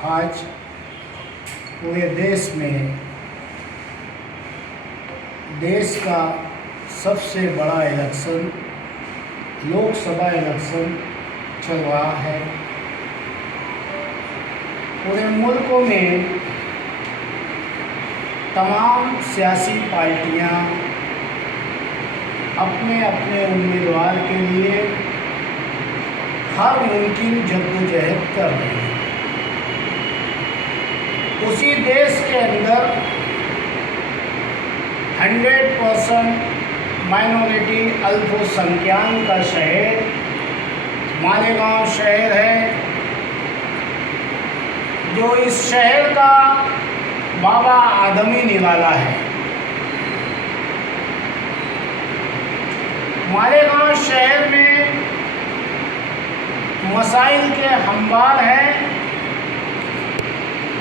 आज पूरे देश में देश का सबसे बड़ा इलेक्शन लोकसभा इलेक्शन चल रहा है। पूरे मुल्क में तमाम सियासी पार्टियां अपने अपने उम्मीदवार के लिए हर मुमकिन जद्दोजहद कर रही हैं। उसी देश के अंदर 100% माइनॉरिटी अल्पसंख्याक का शहर मालेगांव शहर है, जो इस शहर का बाबा आदमी निवाला है। मालेगांव शहर में मसाइल के हमवार हैं।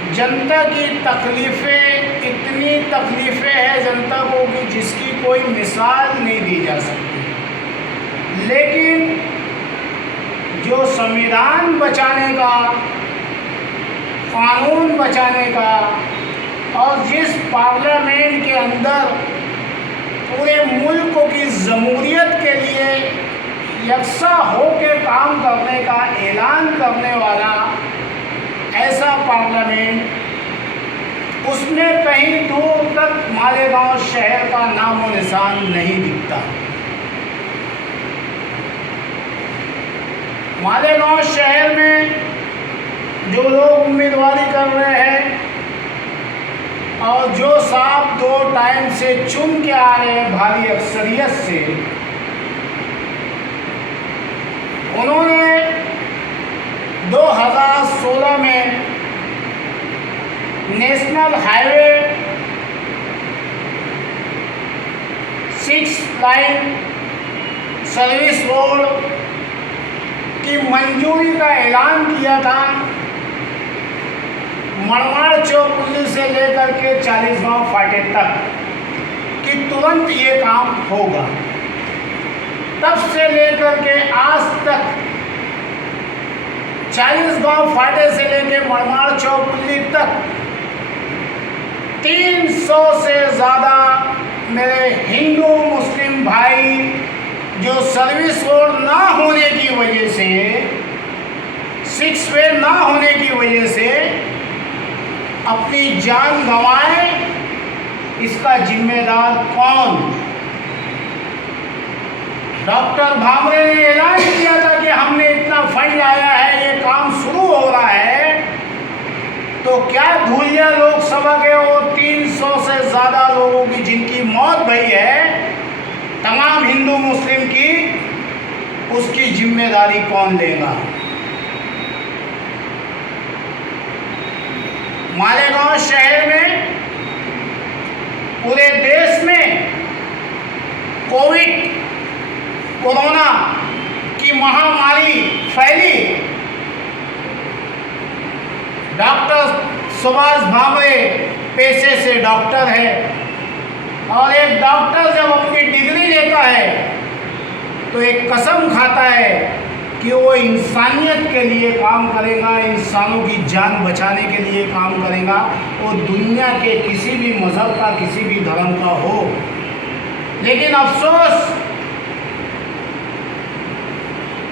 जनता की तकलीफ़ें इतनी तकलीफ़ें हैं जनता को कि जिसकी कोई मिसाल नहीं दी जा सकती। लेकिन जो संविधान बचाने का, कानून बचाने का और जिस पार्लियामेंट के अंदर पूरे मुल्क की जमहूरियत के लिए यकसा होकर काम करने का ऐलान करने वाला ऐसा पार्लियामेंट, उसमें कहीं दूर तक मालेगांव शहर का नामो निशान नहीं दिखता। मालेगांव शहर में जो लोग उम्मीदवारी कर रहे हैं और जो साहब 2 टाइम से चुन के आ रहे हैं भारी अक्सरियत से, उन्होंने 2016 में national highway 6 line service road की मंजूरी का ऐलान किया था। मड़वाड़ चौपुली से लेकर के 40 गांव फाटे तक कि तुरंत ये काम होगा। तब से लेकर के आज तक 40 गांव फाटे से लेकर मड़वाड़ चौपुली तक 300 से ज़्यादा मेरे हिंदू मुस्लिम भाई जो सर्विस रोड ना होने की वजह से, 6 वे ना होने की वजह से अपनी जान गंवाए, इसका जिम्मेदार कौन? डॉक्टर भामरे ने ऐलान किया था कि हमने इतना फंड लाया है, ये काम शुरू हो रहा है। तो क्या धुलिया लोकसभा के वो 300 से ज़्यादा लोगों की जिनकी मौत भई है, तमाम हिंदू मुस्लिम की, उसकी जिम्मेदारी कौन लेगा? मालेगांव शहर में पूरे देश में कोरोना की महामारी फैली। डॉक्टर सुभाष भामरे पेशे से डॉक्टर है और एक डॉक्टर जब अपनी डिग्री लेता है तो एक कसम खाता है कि वो इंसानियत के लिए काम करेगा, इंसानों की जान बचाने के लिए काम करेगा, वो दुनिया के किसी भी मज़हब का, किसी भी धर्म का हो। लेकिन अफसोस,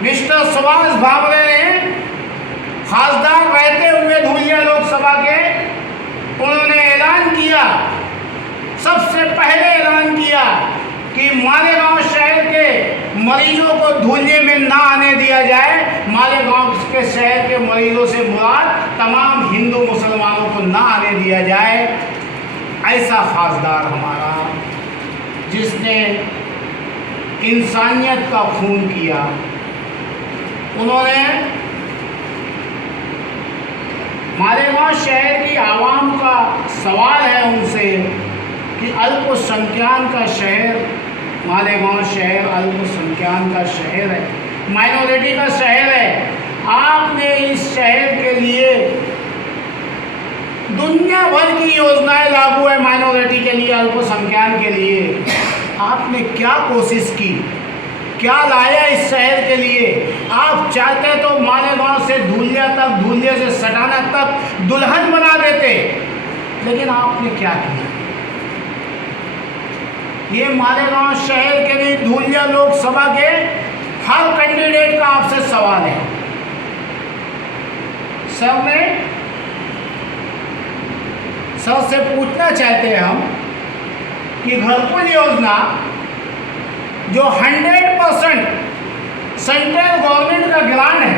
मिस्टर सुभाष भामरे ने खासदार रहते हुए धुलिया लोकसभा के, उन्होंने ऐलान किया, सबसे पहले ऐलान किया कि मालेगांव शहर के मरीजों को धुलिये में ना आने दिया जाए। मालेगांव के शहर के मरीजों से मुराद तमाम हिंदू मुसलमानों को ना आने दिया जाए। ऐसा खासदार हमारा, जिसने इंसानियत का खून किया, उन्होंने मालेगांव शहर की आवाम का सवाल है उनसे कि अल्पसंख्याक का शहर, मालेगांव शहर अल्पसंख्याक का शहर है, माइनॉरिटी का शहर है। आपने इस शहर के लिए दुनिया भर की योजनाएं लागू है माइनॉरिटी के लिए, अल्पसंख्याक के लिए। आपने क्या कोशिश की क्या लाया इस शहर के लिए। आप चाहते तो मालेगांव से धूलिया तक, धूलिया से सटाना तक दुल्हन बना देते, लेकिन आपने क्या किया। ये मालेगांव शहर के लिए धूलिया लोकसभा के हर कैंडिडेट का आपसे सवाल है। सर से पूछना चाहते हैं हम कि घरकुल योजना जो 100% सेंट्रल गवर्नमेंट का ग्रांट है,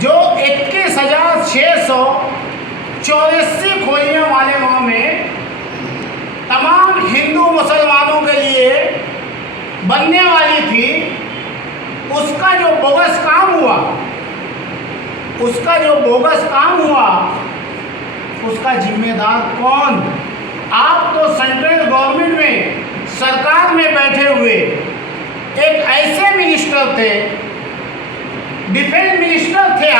जो 21,684 खोलियां मालेगांव में तमाम हिंदू मुसलमानों के लिए बनने वाली थी, उसका जो बोगस काम हुआ उसका जिम्मेदार कौन। आप तो सेंट्रल गवर्नमेंट में, सरकार में बैठे हुए एक ऐसे मिनिस्टर थे, डिफेंस मिनिस्टर थे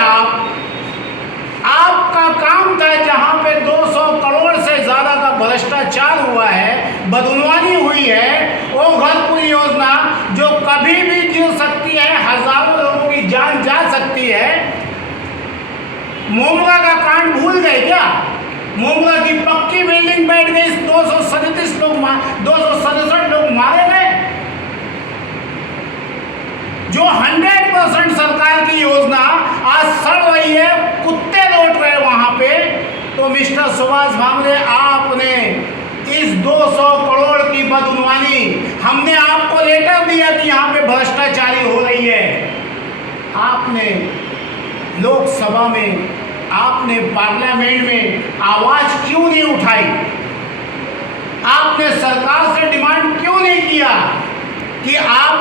आपका काम था जहां पे 200 करोड़ से ज़्यादा का भ्रष्टाचार हुआ है, बदनवानी हुई है, वो घरकुल योजना जो कभी भी गिर सकती है, हजारों लोगों की जान जा सकती है। मोमरा का कांड भूल गए क्या। मोमरा की पक्की बिल्डिंग बैठ गई, 267 लोग मारे गए। जो 100% सरकार की योजना आज सड़ रही है, कुत्ते लौट रहे वहां पे, तो मिस्टर सुभाष भामरे आपने इस 200 करोड़ की बदनवानी, हमने आपको लेटर दिया कि यहाँ पे भ्रष्टाचारी हो रही है, आपने लोकसभा में, आपने पार्लियामेंट में आवाज क्यों नहीं उठाई। आपने सरकार से डिमांड क्यों नहीं किया कि आप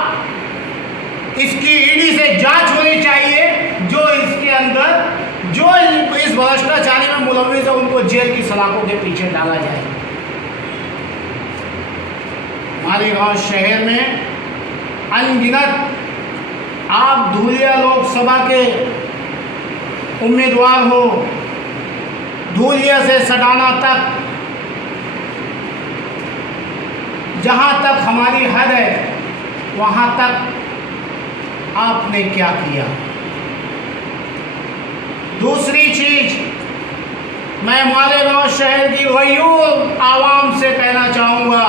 इसकी ईडी से जांच होनी चाहिए, जो इसके अंदर जो इस भ्रष्टाचारी में मुलव्विस है उनको जेल की सलाखों के पीछे डाला जाए। मालेगांव शहर में अनगिनत आप धूलिया लोकसभा के उम्मीदवार हो, धूलिया से सटाना तक, जहां तक हमारी हद है वहां तक आपने क्या किया। दूसरी चीज, मैं मालेगांव शहर की गयूर आवाम से कहना चाहूँगा,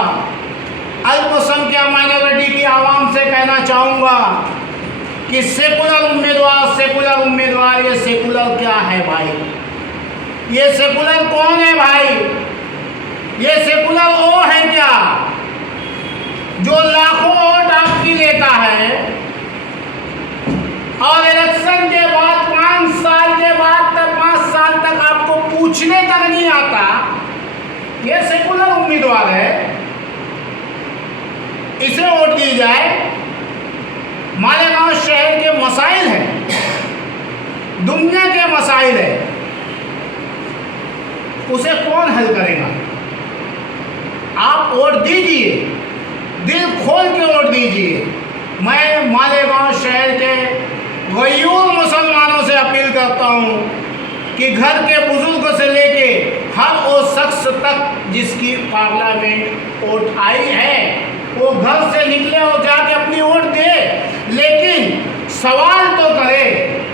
अल्पसंख्यक माइनॉरिटी की आवाम से कहना चाहूँगा कि सेकुलर उम्मीदवार, ये सेकुलर क्या है भाई। ये सेकुलर कौन है भाई। ये सेकुलर वो है क्या जो लाखों वोट आपकी लेता है और इलेक्शन के बाद 5 साल के बाद तक 5 साल तक आपको पूछने तक नहीं आता। ये सेकुलर उम्मीदवार है, इसे वोट दी जाए। मालेगांव शहर के मसाइल हैं, दुनिया के मसाइल है, उसे कौन हल करेगा। आप वोट दीजिए, दिल खोल के वोट दीजिए। मैं मालेगांव शहर के गयूर मुसलमानों से अपील करता हूँ कि घर के बुजुर्ग से लेके हर वो शख्स तक जिसकी पार्लियामेंट वोट आई है, वो घर से निकले और जाके अपनी वोट दे, लेकिन सवाल तो करे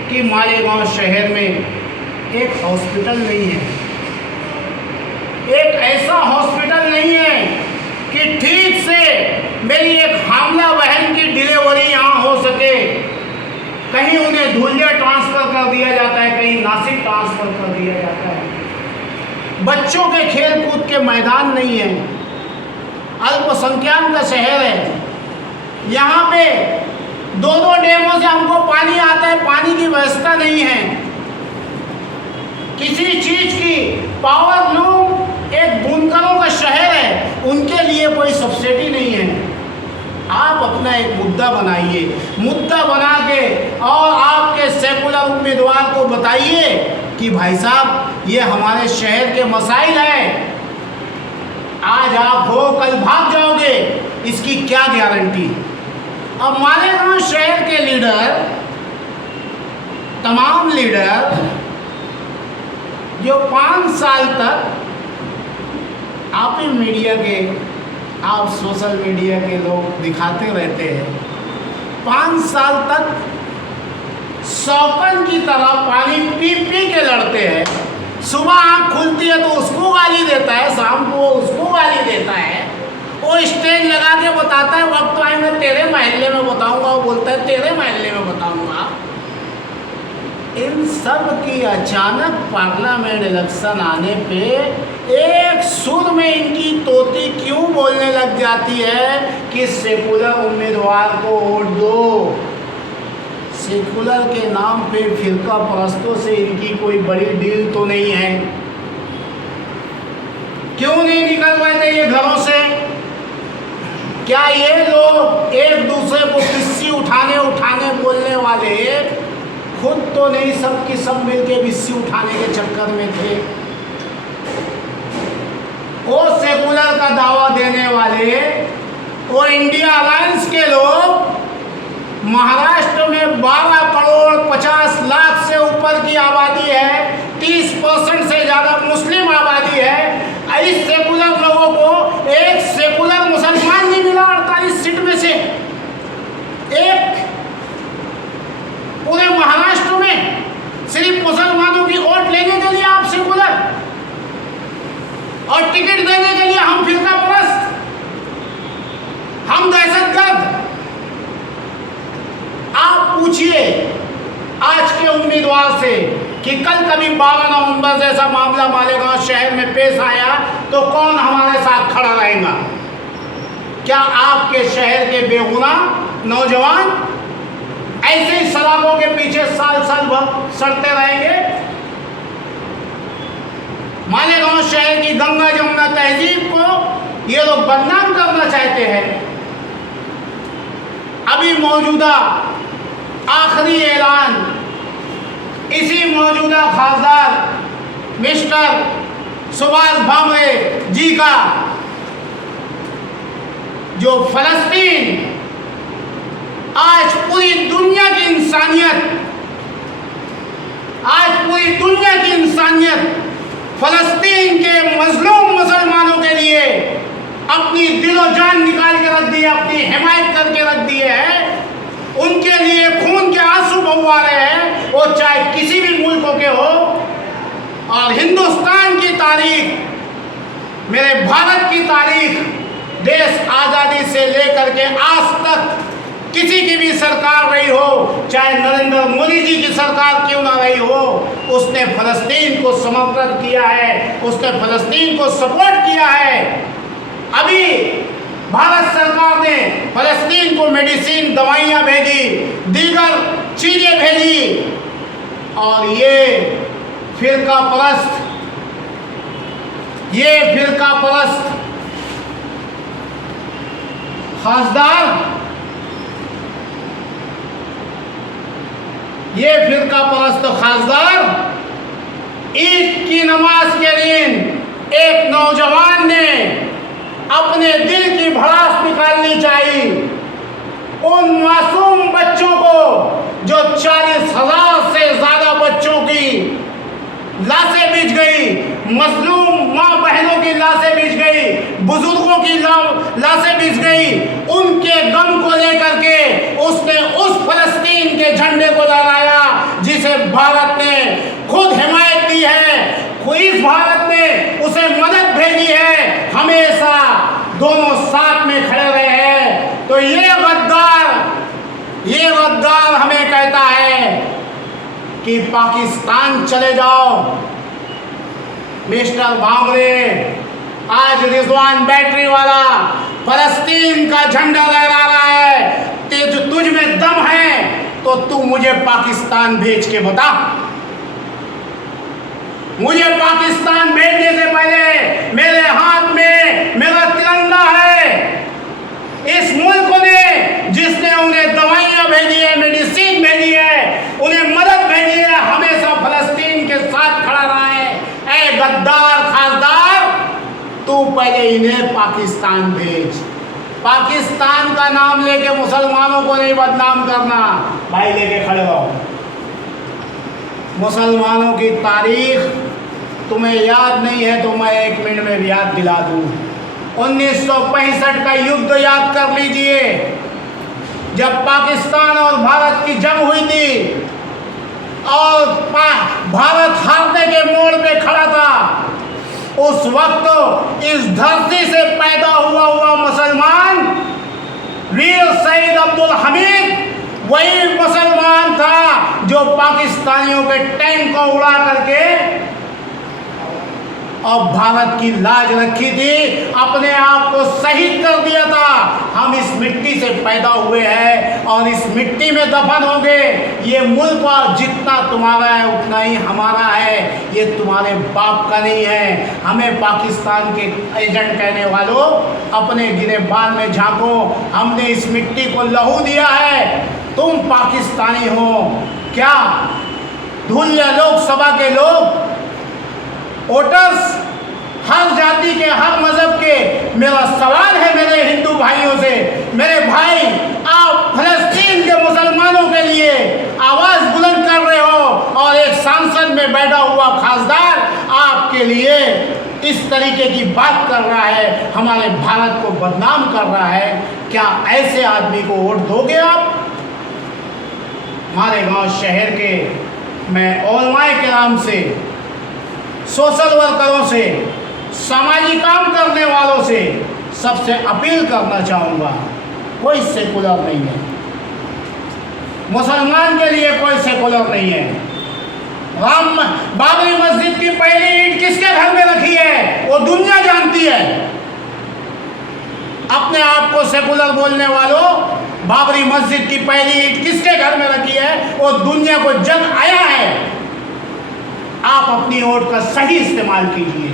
कि मालेगांव शहर में एक हॉस्पिटल नहीं है, एक ऐसा हॉस्पिटल नहीं है कि ठीक से मेरी एक हामला बहन की डिलीवरी यहाँ हो सके। कहीं उन्हें धूलिया ट्रांसफ़र कर दिया जाता है, कहीं नासिक ट्रांसफ़र कर दिया जाता है। बच्चों के खेल कूद के मैदान नहीं है, अल्पसंख्यक का शहर है। यहाँ पे 2-2 डैमों से हमको पानी आता है, पानी की व्यवस्था नहीं है। किसी चीज़ की पावर लूम, एक बुनकरों का शहर है, उनके लिए कोई सब्सिडी नहीं है। आप अपना एक मुद्दा बनाइए, मुद्दा बना के और आपके सेकुलर उम्मीदवार को बताइए कि भाई साहब ये हमारे शहर के मसाइल हैं। आज आप हो, कल भाग जाओगे, इसकी क्या गारंटी। अब मालेगांव शहर के लीडर, तमाम लीडर जो 5 साल तक आप ही मीडिया के आप सोशल मीडिया के लोग दिखाते रहते हैं, 5 साल तक शौकन की तरह पानी पी पी के लड़ते हैं। सुबह आँख खुलती है तो उसको गाली देता है, शाम को उसको गाली देता है। वो स्टेज लगा के बताता है वक्त आएगा तेरे महल्ले में बताऊंगा, वो बोलता है तेरे महल्ले में बताऊंगा। इन सब की अचानक पार्लियामेंट इलेक्शन आने पे एक सुर में इनकी तोती क्यों बोलने लग जाती है कि सेकुलर उम्मीदवार को वोट दो। सेकुलर के नाम पे फिरका परस्तों से इनकी कोई बड़ी डील तो नहीं है। क्यों नहीं निकल रहे थे ये घरों से? क्या ये लोग एक दूसरे को बिस्सी उठाने बोलने वाले खुद तो नहीं सबकी सब मिलके बिस्सी उठाने के चक्कर में थे? वो सेकुलर का दावा देने वाले, वो इंडिया अलायंस के लोग महाराष्ट्र में 12 करोड़ 50 लाख से ऊपर की आबादी है, 30% से ज़्यादा मुस्लिम आबादी है। इस सेकुलर लोगों को एक सेकुलर मुसलमान नहीं मिला 48 सीट में से। एक पूरे महाराष्ट्र में सिर्फ मुसलमानों की वोट लेने के लिए आप सेकुलर, और टिकट देने के लिए हम फिरका परस्त, हम दहशतगर्द। आप पूछिए आज के उम्मीदवार से कि कल कभी 12 नवंबर जैसा मामला मालेगांव शहर में पेश आया तो कौन हमारे साथ खड़ा रहेगा? क्या आपके शहर के बेगुनाह नौजवान ऐसे ही शराबों के पीछे साल साल भर सड़ते रहेंगे? मालेगांव शहर की गंगा जमुना तहजीब को ये लोग बदनाम करना चाहते हैं। अभी मौजूदा आखिरी ऐलान इसी मौजूदा खासदार मिस्टर सुभाष भामरे जी का, जो फलस्तीन आज पूरी दुनिया की इंसानियत फलस्तीन के मजलूम मुसलमानों के लिए अपनी दिलो जान निकाल के रख दी है, अपनी हिमायत करके रख दी है। उनके लिए खून के आंसू बहा रहे हैं, वो चाहे किसी भी मुल्कों के हो। और हिंदुस्तान की तारीख, मेरे भारत की तारीख, देश आज़ादी से लेकर के आज तक किसी की भी सरकार रही हो, चाहे नरेंद्र मोदी जी की सरकार क्यों ना रही हो, उसने फलस्तीन को समर्पित किया है, उसने फलस्तीन को सपोर्ट किया है। अभी भारत सरकार ने फलस्तीन को मेडिसिन, दवाइयाँ भेजी, दीगर चीज़ें भेजी, और ये फिरका परस्त खासदार, ये फिरका परस्त खासदार ईद की नमाज के दिन एक नौजवान ने अपने दिल की भड़ास निकालनी चाहिए। उन मासूम बच्चों को जो 40,000 से ज्यादा बच्चों की लाशें बिछ गई, मजलूम माँ बहनों की लाशें बिछ गई, बुजुर्गों की लाशें बिछ गई, उनके गम को लेकर के उसने उस फलस्तीन के झंडे को लहराया जिसे भारत ने खुद हिमायत दी है, इस भारत ने उसे मदद भेजी है, हमेशा दोनों साथ में खड़े रहे हैं। तो ये गद्दार हमें कहता है कि पाकिस्तान चले जाओ। मिस्टर भामरे, आज रिजवान बैटरी वाला फलस्तीन का झंडा लहरा रहा है, तुझ में दम है तो तू मुझे पाकिस्तान भेज के बता। मुझे पाकिस्तान भेजने से पहले मेरे हाथ में मेरा तिरंगा है। इस मुल्क ने, जिसने उन्हें दवाइयाँ भेजी है, मेडिसिन भेजी है, उन्हें मदद भेजी है, हमेशा फलस्तीन के साथ खड़ा रहा है। ऐ गद्दार खासदार, तू पहले इन्हें पाकिस्तान भेज। पाकिस्तान का नाम लेके मुसलमानों को नहीं बदनाम करना भाई, लेके खड़े रहो। मुसलमानों की तारीख तुम्हें याद नहीं है तो मैं 1 मिनट में याद दिला दूँ। 1965 का युद्ध याद कर लीजिए, जब पाकिस्तान और भारत की जंग हुई थी और भारत हारने के मोड़ पे खड़ा था। उस वक्त इस धरती से पैदा हुआ मुसलमान वीर शहीद अब्दुल हमीद वही मुसलमान था जो पाकिस्तानियों के टैंक को उड़ा करके और भारत की लाज रखी थी, अपने आप को शहीद कर दिया था। हम इस मिट्टी से पैदा हुए हैं और इस मिट्टी में दफन होंगे। ये मुल्क जितना तुम्हारा है उतना ही हमारा है, ये तुम्हारे बाप का नहीं है। हमें पाकिस्तान के एजेंट कहने वालों, अपने गिरेबान में झांको। हमने इस मिट्टी को लहू दिया है, तुम पाकिस्तानी हो क्या? धुलिया लोकसभा के लोग वोटर्स, हर जाति के, हर मजहब के, मेरा सवाल है मेरे हिंदू भाइयों से, मेरे भाई आप फलस्तीन के मुसलमानों के लिए आवाज बुलंद कर रहे हो और एक सांसद में बैठा हुआ खासदार आपके लिए इस तरीके की बात कर रहा है, हमारे भारत को बदनाम कर रहा है। क्या ऐसे आदमी को वोट दोगे आप? हमारे गांव शहर के मैं उलमाए किराम से, सोशल वर्करों से, सामाजिक काम करने वालों से सबसे अपील करना चाहूँगा, कोई सेकुलर नहीं है, मुसलमान के लिए कोई सेकुलर नहीं है। बाबरी मस्जिद की पहली ईंट किसके घर में रखी है वो दुनिया जानती है। अपने आप को सेकुलर बोलने वालों, बाबरी मस्जिद की पहली ईंट किसके घर में रखी है वो दुनिया को जग आया है। आप अपनी वोट का सही इस्तेमाल कीजिए,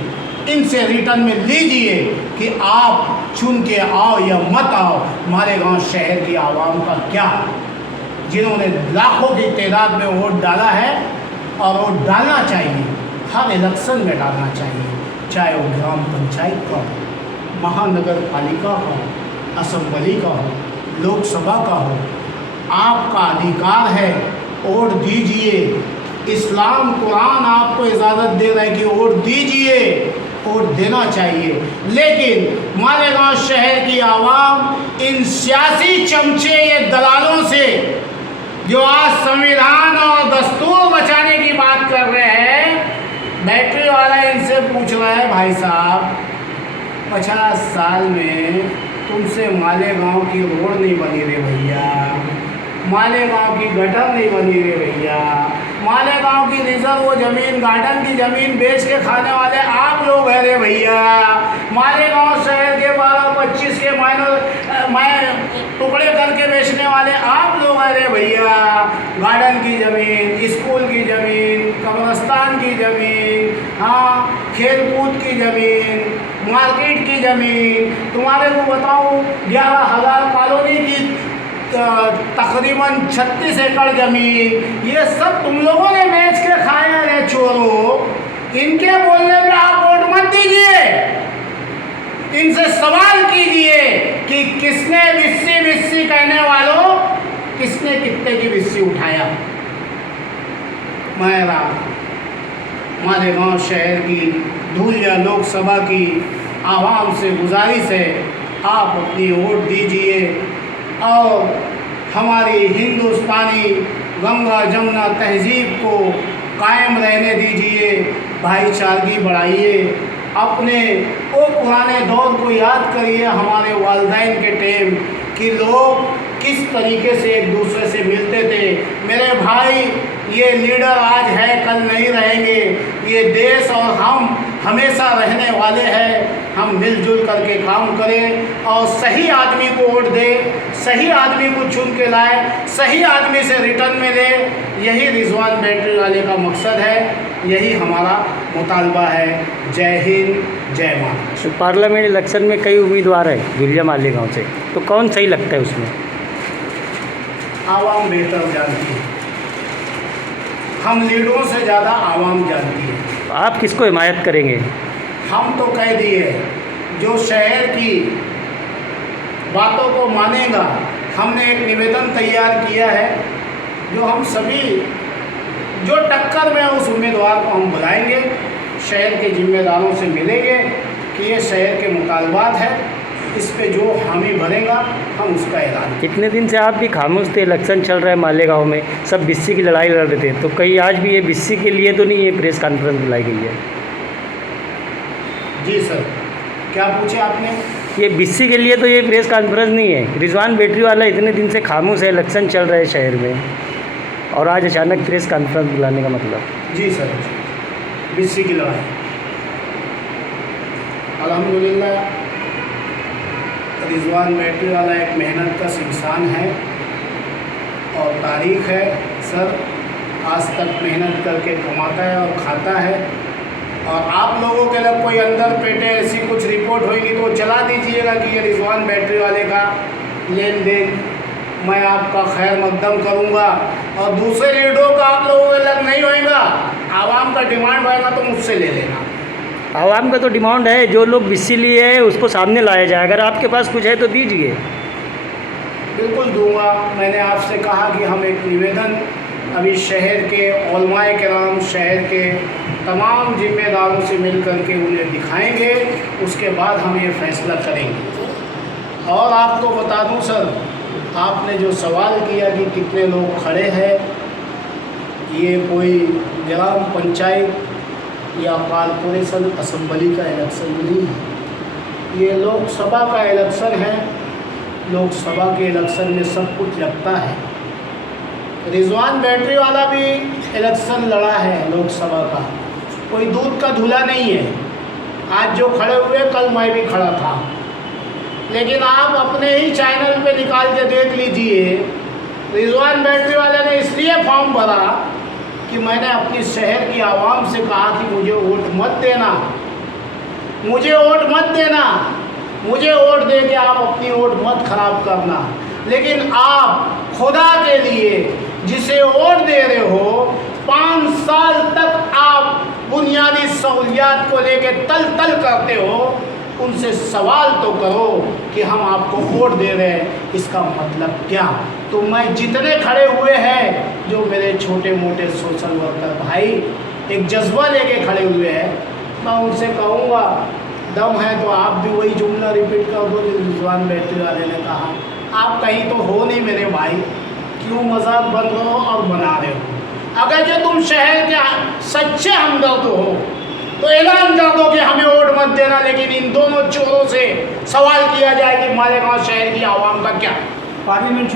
इनसे रिटर्न में लीजिए कि आप चुन के आओ या मत आओ। हमारे गांव शहर की आवाम का क्या, जिन्होंने लाखों की तादाद में वोट डाला है और वोट डालना चाहिए, हर इलेक्शन में डालना चाहिए, चाहे वो ग्राम पंचायत का हो, महानगर पालिका का हो, असेंबली का हो, लोकसभा का हो। आपका अधिकार है, वोट दीजिए। इस्लाम कुरान आपको इजाज़त दे रहा है कि वोट दीजिए, वोट देना चाहिए। लेकिन मालेगांव शहर की आवाम इन सियासी चमचे ये दलालों से जो आज संविधान और दस्तूर बचाने की बात कर रहे हैं, बैटरी वाला इनसे पूछ रहा है, भाई साहब 50 साल में तुमसे मालेगांव की रोड नहीं बनी रे भैया, मालेगांव की गटर नहीं बनी रे भैया, मालेगांव की रिजर्व ज़मीन, गार्डन की ज़मीन बेच के खाने वाले आप लोग हैं रे भैया। मालेगांव शहर के 12-25 के टुकड़े करके बेचने वाले आप लोग हैं रे भैया। गार्डन की ज़मीन, स्कूल की ज़मीन, कब्रिस्तान की ज़मीन, हाँ खेल-कूद की ज़मीन, मार्केट की ज़मीन, तुम्हारे को बताऊँ 11,000 कॉलोनी की तकरीबन 36 एकड़ ज़मीन, ये सब तुम लोगों ने बेच के खाया रे चोरों। इनके बोलने पे आप वोट मत दीजिए, इनसे सवाल कीजिए कि किसने विस्सी विस्सी कहने वालों, किसने कितने की विस्सी उठाया। मेरा मालेगांव शहर की धुलिया लोकसभा की आवाम से गुजारिश है, आप अपनी वोट दीजिए और हमारी हिंदुस्तानी गंगा जमुना तहजीब को कायम रहने दीजिए, भाईचारगी बढ़ाइए। अपने वो पुराने दौर को याद करिए, हमारे वालिदैन के टाइम कि लोग किस तरीके से एक दूसरे से मिलते थे। मेरे भाई, ये लीडर आज है कल नहीं रहेंगे, ये देश और हम हमेशा रहने वाले हैं। हम मिलजुल करके काम करें और सही आदमी को वोट दें, सही आदमी को चुन के लाए, सही आदमी से रिटर्न में दें। यही रिजवान बैटरी वाले का मकसद है, यही हमारा मुतालबा है। जय हिंद, जय माँ। तो पार्लियामेंट इलेक्शन में कई उम्मीदवार हैं धुलिया मालेगांव से, तो कौन सही लगता है उसमें? आवाम बेहतर जानती है, हम लीडरों से ज़्यादा आवाम जानती है। तो आप किसको हिमायत करेंगे? हम तो कह दिए, जो शहर की बातों को मानेगा। हमने एक निवेदन तैयार किया है, जो हम सभी जो टक्कर में उस उम्मीदवार को हम बुलाएंगे, शहर के जिम्मेदारों से मिलेंगे कि ये शहर के मुतालबात है, इस पे जो हामी भरेगा हम उसका ऐलान। कितने दिन से आप भी खामोश थे, इलेक्शन चल रहा है मालेगांव में, सब बिस्सी की लड़ाई लड़ रहे थे, तो कहीं आज भी ये बिस्सी के लिए तो नहीं ये प्रेस कॉन्फ्रेंस बुलाई गई है? जी सर, क्या पूछे आपने? ये बिस्सी के लिए तो ये प्रेस कॉन्फ्रेंस नहीं है। रिजवान बैटरीवाला इतने दिन से खामोश है, इलेक्शन चल रहा है शहर में, और आज अचानक प्रेस कॉन्फ्रेंस बुलाने का मतलब? जी सर, बिस्सी की लड़ाई अल्हम्दुलिल्लाह रिजवान बैटरीवाला एक मेहनतकश इंसान है और तारीख है सर, आज तक मेहनत करके कमाता है और खाता है। और आप लोगों के लिए कोई अंदर पेटे ऐसी कुछ रिपोर्ट होगी तो चला दीजिएगा कि ये रिजवान बैटरीवाले का लेन देन, मैं आपका खैर मकदम करूँगा। और दूसरे लीडरों का आप लोगों के लग नहीं होएगा, आवाम का डिमांड होएगा तो मुझसे ले लेना। आवाम का तो डिमांड है, जो लोग बिस्सी लिए है उसको सामने लाया जाए, अगर आपके पास कुछ है तो दीजिए। बिल्कुल दूंगा। मैंने आपसे कहा कि हम एक निवेदन अभी शहर के उलमाए किराम, शहर के तमाम जिम्मेदारों से मिल कर के उन्हें दिखाएंगे, उसके बाद हम ये फैसला करेंगे। और आपको बता दूं सर, आपने जो सवाल किया कि कितने लोग खड़े हैं, ये कोई ग्राम पंचायत या कॉरपोरेशन असम्बली का इलेक्शन नहीं है, ये लोकसभा का इलेक्शन है। लोकसभा के इलेक्शन में सब कुछ लगता है। रिजवान बैटरीवाला भी इलेक्शन लड़ा है लोकसभा का, कोई दूध का धुला नहीं है। आज जो खड़े हुए, कल मैं भी खड़ा था। लेकिन आप अपने ही चैनल पे निकाल के देख लीजिए, रिजवान बैटरीवाले ने इसलिए फॉर्म भरा कि मैंने अपनी शहर की आवाम से कहा कि मुझे वोट मत देना, मुझे वोट मत देना, मुझे वोट दे के आप अपनी वोट मत खराब करना। लेकिन आप खुदा के लिए जिसे वोट दे रहे हो, 5 साल तक आप बुनियादी सहूलियात को लेके तल तल करते हो, उनसे सवाल तो करो कि हम आपको वोट दे रहे हैं, इसका मतलब क्या? तो मैं जितने खड़े हुए हैं, जो मेरे छोटे मोटे सोशल वर्कर भाई एक जज्बा लेके खड़े हुए हैं, मैं उनसे कहूँगा, दम है तो आप भी वही जुमला रिपीट कर दो जो रिजवान बैटरीवाले ने कहा। आप कहीं तो हो नहीं मेरे भाई, क्यों मजाक बन रहे हो और बना रहे हो? अगर जो तुम शहर के सच्चे हमदर्द हो तो ऐलान कर दो कि हमें वोट मत देना, लेकिन इन दोनों चोरों से सवाल किया जाए कि मालेगांव शहर की आवाम का क्या? पार्लियामेंट